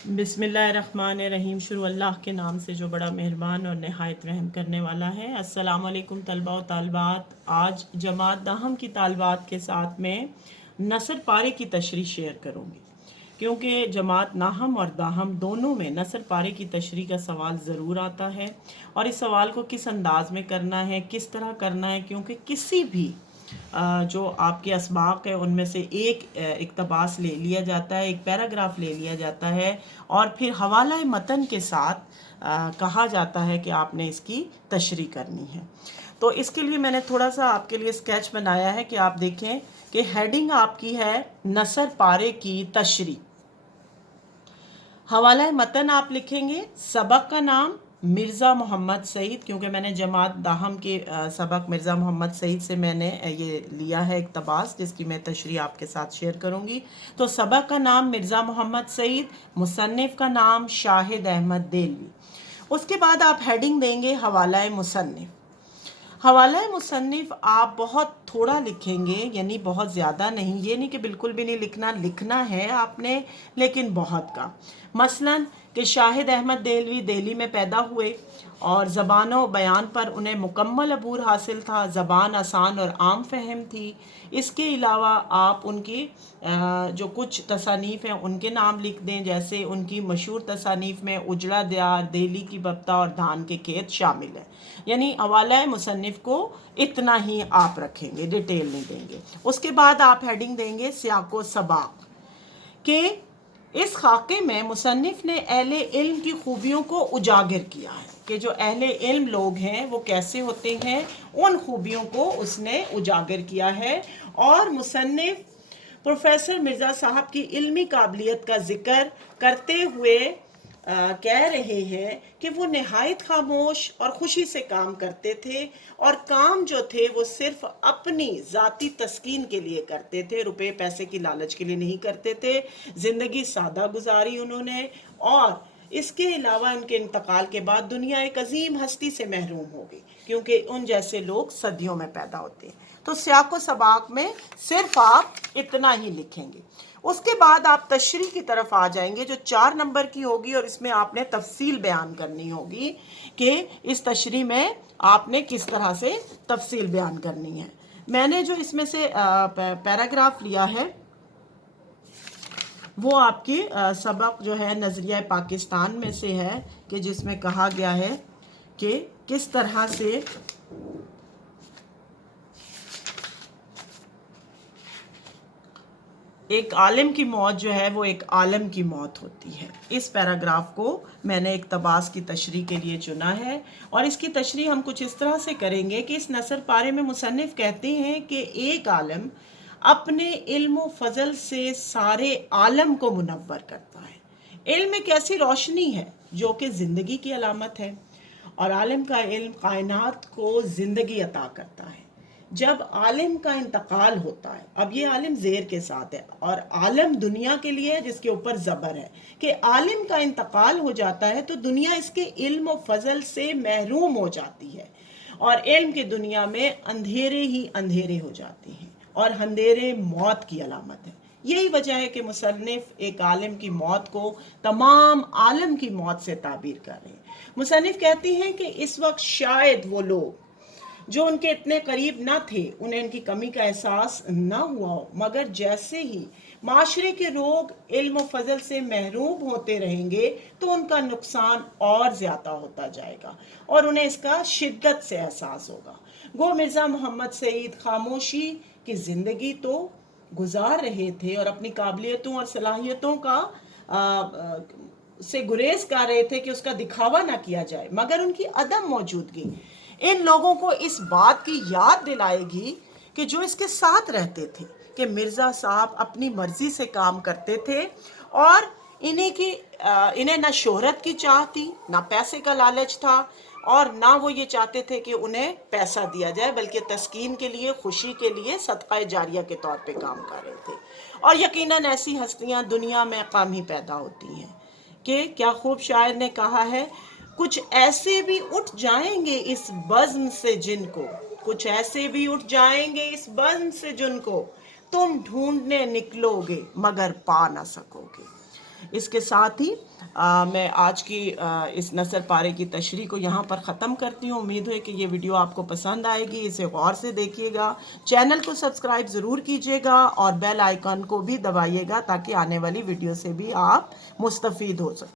बिस्मिल्लाहिर्रहमानिर्रहीम। शुरू अल्लाह के नाम से जो बड़ा मेहरबान और नहायत रहम करने वाला है। अस्सलाम वालेकुम तलबा व तालिबात। आज जमात दाहम की तालिबात के साथ में नसर पारे की तशरीह शेयर करूँगी, क्योंकि जमात नाहम और दाहम दोनों में नसर पारे की तशरीह का सवाल ज़रूर आता है। और इस सवाल को किस अंदाज में करना है, किस तरह करना है, क्योंकि किसी भी जो आपके असबाक है उनमें से एक इक़्तिबास ले लिया जाता है, एक पैराग्राफ ले लिया जाता है और फिर हवाला मतन के साथ कहा जाता है कि आपने इसकी तशरीह करनी है। तो इसके लिए मैंने थोड़ा सा आपके लिए स्केच बनाया है कि आप देखें कि हेडिंग आपकी है नसर पारे की तशरीह। हवाला मतन आप लिखेंगे, सबक का नाम मिर्ज़ा मोहम्मद सईद, क्योंकि मैंने जमात दाहम के सबक मिर्ज़ा मोहम्मद सईद से मैंने ये लिया है इक़्तिबास, जिसकी मैं तशरीह आपके साथ शेयर करूँगी। तो सबक का नाम मिर्ज़ा मोहम्मद सईद, मुसन्निफ़ का नाम शाहिद अहमद देलवी। उसके बाद आप हेडिंग देंगे हवाला मुसन्निफ़। हवाला मुसन्निफ़ आप बहुत थोड़ा लिखेंगे, यानी बहुत ज़्यादा नहीं, ये नहीं कि बिल्कुल भी नहीं लिखना, लिखना है आपने लेकिन बहुत का। मसलन कि शाहिद अहमद देलवी दिल्ली में पैदा हुए और ज़बान व बयान पर उन्हें मुकम्मल अबूर हासिल था, ज़बान आसान और आम फहम थी। इसके अलावा आप उनकी जो कुछ तसानीफ़ हैं उनके नाम लिख दें, जैसे उनकी मशहूर तसानीफ़ में उजड़ा दियार, दिल्ली की बप्ता और धान के खेत शामिल है। यानी हवाला मुसन्निफ़ को इतना ही आप रखेंगे, डिटेल नहीं देंगे। उसके बाद आप हेडिंग देंगे सियाको सबाक के इस खाके में मुसन्निफ़ ने अहले इल्म की खूबियों को उजागर किया है कि जो अहले इल्म लोग हैं वो कैसे होते हैं, उन खूबियों को उसने उजागर किया है। और मुसन्निफ़ प्रोफेसर मिर्ज़ा साहब की इल्मी काबिलियत का ज़िक्र करते हुए कह रहे हैं कि वो नहायत खामोश और खुशी से काम करते थे, और काम जो थे वो सिर्फ अपनी ज़ाती तस्कीन के लिए करते थे, रुपए पैसे की लालच के लिए नहीं करते थे। ज़िंदगी सादा गुजारी उन्होंने, और इसके अलावा उनके इंतकाल के बाद दुनिया एक अजीम हस्ती से महरूम हो गई, क्योंकि उन जैसे लोग सदियों में पैदा होते हैं। तो सियाको सबाक में सिर्फ आप इतना ही लिखेंगे। उसके बाद आप तशरीह की तरफ आ जाएंगे जो 4 नंबर की होगी, और इसमें आपने तफसील बयान करनी होगी कि इस तशरीह में आपने किस तरह से तफसील बयान करनी है। मैंने जो इसमें से पैराग्राफ लिया है वो आपकी सबक जो है नज़रिया पाकिस्तान में से है, कि जिसमें कहा गया है कि किस तरह से एक आलिम की मौत जो है वो एक आलम की मौत होती है। इस पैराग्राफ को मैंने इक़्तिबास की तशरीह के लिए चुना है, और इसकी तशरीह हम कुछ इस तरह से करेंगे कि इस नसर पारे में मुसन्निफ़ कहते हैं कि एक आलम अपने इल्म व फजल से सारे आलम को मुनव्वर करता है। इल्म एक ऐसी रोशनी है जो कि ज़िंदगी की अलामत है, और आलिम का इल्म कायनात को ज़िंदगी अता करता है। जब आलिम का इंतकाल होता है, अब ये आलिम ज़ेर के साथ है, और आलम दुनिया के लिए है जिसके ऊपर ज़बर है, कि आलिम का इंतकाल हो जाता है तो दुनिया इसके इल्म व फजल से महरूम हो जाती है, और इल्म की दुनिया में अंधेरे ही अंधेरे हो जाते हैं, और अंधेरे मौत की अलामत है। यही वजह है कि मुसन्निफ़ एक आलिम की मौत को तमाम आलम की मौत से ताबीर कर रहे हैं। मुसन्निफ़ कहती हैं कि इस वक्त शायद वो लोग जो उनके इतने करीब न थे उन्हें इनकी कमी का एहसास न हुआ हो, मगर जैसे ही माशरे के लोग इल्म फजल से महरूम होते रहेंगे तो उनका नुकसान और ज़्यादा होता जाएगा, और उन्हें इसका शिद्दत से एहसास होगा। गो मिर्ज़ा मोहम्मद सईद खामोशी की ज़िंदगी तो गुजार रहे थे, और अपनी काबिलियतों और सलाहियतों का से गुरेज कर रहे थे कि उसका दिखावा ना किया जाए, मगर उनकी अदम मौजूदगी इन लोगों को इस बात की याद दिलाएगी कि जो इसके साथ रहते थे, कि मिर्ज़ा साहब अपनी मर्ज़ी से काम करते थे, और इन्हें ना शोहरत की चाह थी, ना पैसे का लालच था, और ना वो ये चाहते थे कि उन्हें पैसा दिया जाए, बल्कि तस्कीन के लिए, खुशी के लिए सदका जारिया के तौर पे काम कर रहे थे। और यकीनन ऐसी हस्तियां दुनिया में कम ही पैदा होती हैं। कि क्या खूब शायर ने कहा है, कुछ ऐसे भी उठ जाएंगे इस बज़्म से जिनको, कुछ ऐसे भी उठ जाएंगे इस बज़्म से जिनको तुम ढूंढने निकलोगे मगर पा ना सकोगे। اس کے ساتھ ہی میں آج کی اس نثر پارے کی تشریح کو یہاں پر ختم کرتی ہوں. امید ہے کہ یہ ویڈیو آپ کو پسند آئے گی. اسے غور سے دیکھیے گا. چینل کو سبسکرائب ضرور کیجیے گا اور بیل آئیکن کو بھی دبائیے گا تاکہ آنے والی ویڈیو سے بھی آپ مستفید ہو سکیں.